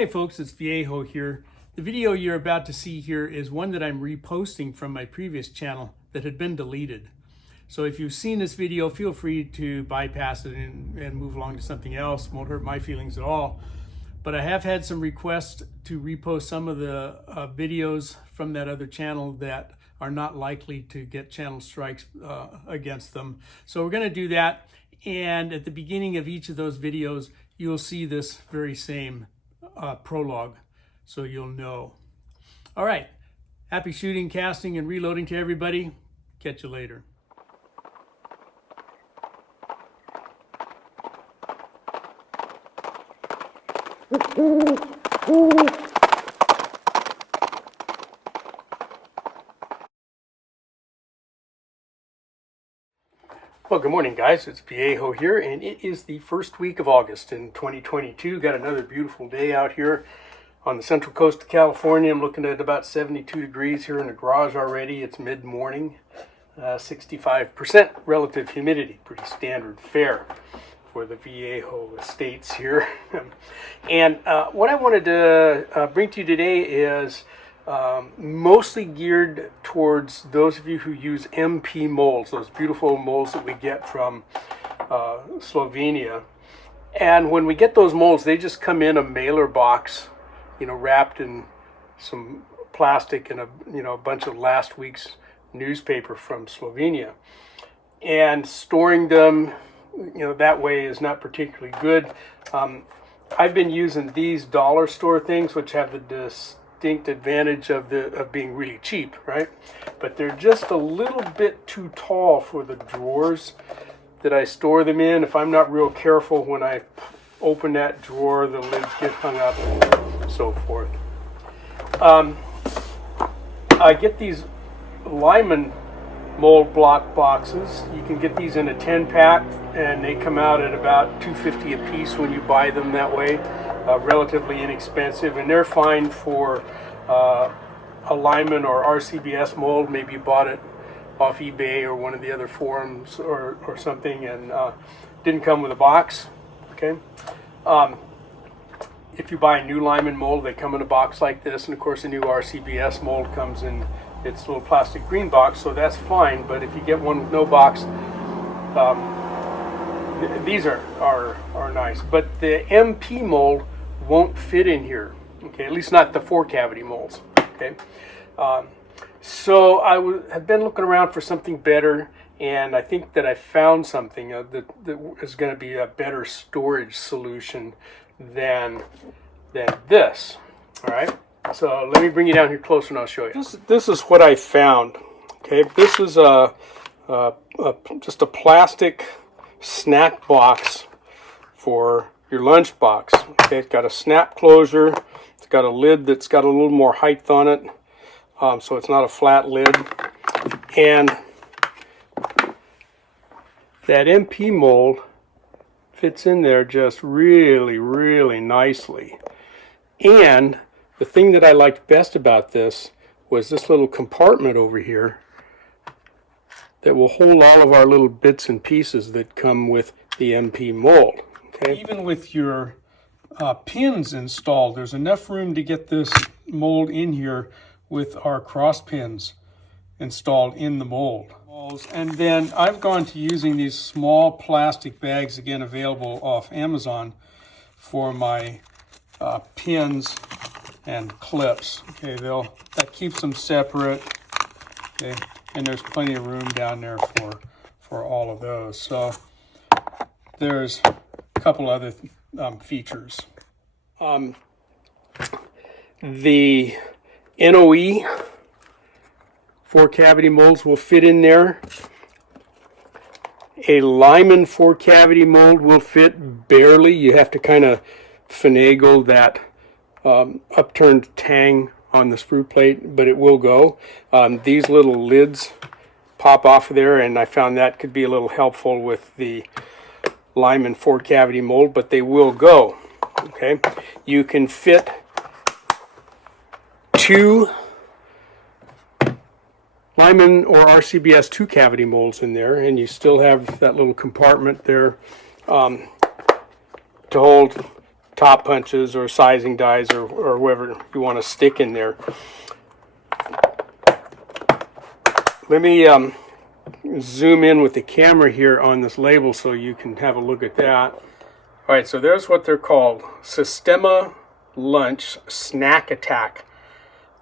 Hey folks, it's Viejo here. The video you're about to see here is one that I'm reposting from my previous channel that had been deleted. So if you've seen this video, feel free to bypass it and move along to something else. Won't hurt my feelings at all. But I have had some requests to repost some of the videos from that other channel that are not likely to get channel strikes against them. So we're going to do that. And at the beginning of each of those videos, you'll see this very same prologue, so you'll know. All right, happy shooting, casting, and reloading to everybody. Catch you later. Well, good morning, guys. It's Viejo here, and it is the first week of August in 2022. Got another beautiful day out here on the central coast of California. I'm looking at about 72 degrees here in the garage already. It's mid-morning, 65% relative humidity. Pretty standard fare for the Viejo estates here. And what I wanted to bring to you today is mostly geared towards those of you who use MP molds, those beautiful molds that we get from Slovenia. And when we get those molds, they just come in a mailer box, wrapped in some plastic and a bunch of last week's newspaper from Slovenia. And storing them, that way is not particularly good. I've been using these dollar store things, which have the distinct advantage of being really cheap, right? But they're just a little bit too tall for the drawers that I store them in. If I'm not real careful, when I open that drawer, the lids get hung up and so forth. I get these Lyman mold block boxes. You can get these in a 10-pack, and they come out at about $2.50 a piece when you buy them that way. Relatively inexpensive, and they're fine for a Lyman or RCBS mold. Maybe you bought it off eBay or one of the other forums or something, and didn't come with a box. Okay. If you buy a new Lyman mold, they come in a box like this, and of course a new RCBS mold comes in its little plastic green box, so that's fine. But if you get one with no box, these are nice. But the MP mold won't fit in here, okay? At least not the 4-cavity molds, okay? So I have been looking around for something better, and I think that I found something that is going to be a better storage solution than this. All right, so let me bring you down here closer and I'll show you. This is what I found. Okay, this is just a plastic snack box for your lunch box. Okay, it's got a snap closure. It's got a lid that's got a little more height on it, so it's not a flat lid. And that MP mold fits in there just really, really nicely. And the thing that I liked best about this was this little compartment over here that will hold all of our little bits and pieces that come with the MP mold. Okay? Even with your pins installed, there's enough room to get this mold in here with our cross pins installed in the mold. And then I've gone to using these small plastic bags, again available off Amazon, for my pins and clips. Okay, that keeps them separate. Okay, and there's plenty of room down there for all of those. So there's a couple other features. The NOE 4-cavity molds will fit in there. A Lyman 4-cavity mold will fit barely. You have to kind of finagle that upturned tang on the sprue plate, but it will go. These little lids pop off of there, and I found that could be a little helpful with the Lyman 4-cavity mold, but they will go. Okay, you can fit 2 Lyman or RCBS 2-cavity molds in there, and you still have that little compartment there to hold top punches or sizing dies or whatever you want to stick in there. Let me zoom in with the camera here on this label so you can have a look at that. All right, so there's what they're called. Sistema Lunch Snack Attack.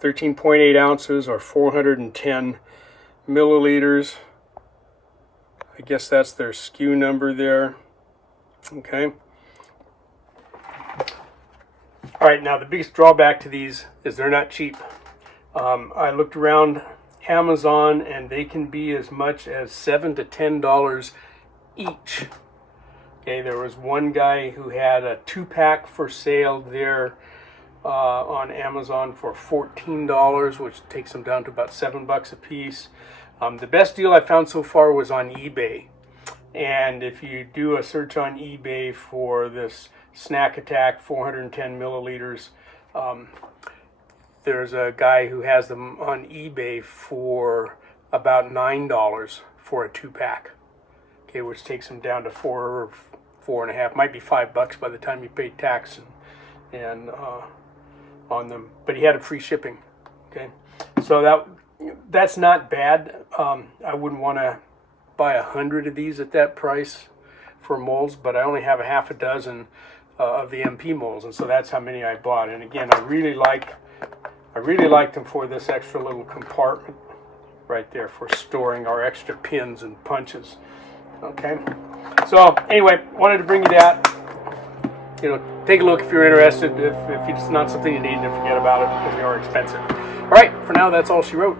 13.8 ounces or 410 milliliters. I guess that's their SKU number there. Okay. All right, now the biggest drawback to these is they're not cheap. I looked around Amazon and they can be as much as $7 to $10 each. Okay, there was one guy who had a 2-pack for sale there on Amazon for $14, which takes them down to about $7 a piece. The best deal I found so far was on eBay. And if you do a search on eBay for this Snack Attack 410 milliliters, there's a guy who has them on eBay for about $9 for a 2-pack. Okay, which takes them down to $4 or $4.50, might be $5 by the time you pay tax and on them. But he had a free shipping. Okay, so that's not bad. I wouldn't want to buy 100 of these at that price for molds, but I only have a half a dozen of the MP molds, and so that's how many I bought. And again, I really like them for this extra little compartment right there for storing our extra pins and punches. Okay, so anyway, wanted to bring you that. Take a look if you're interested. If it's not something you need, then forget about it because they are expensive. All right, for now, that's all she wrote.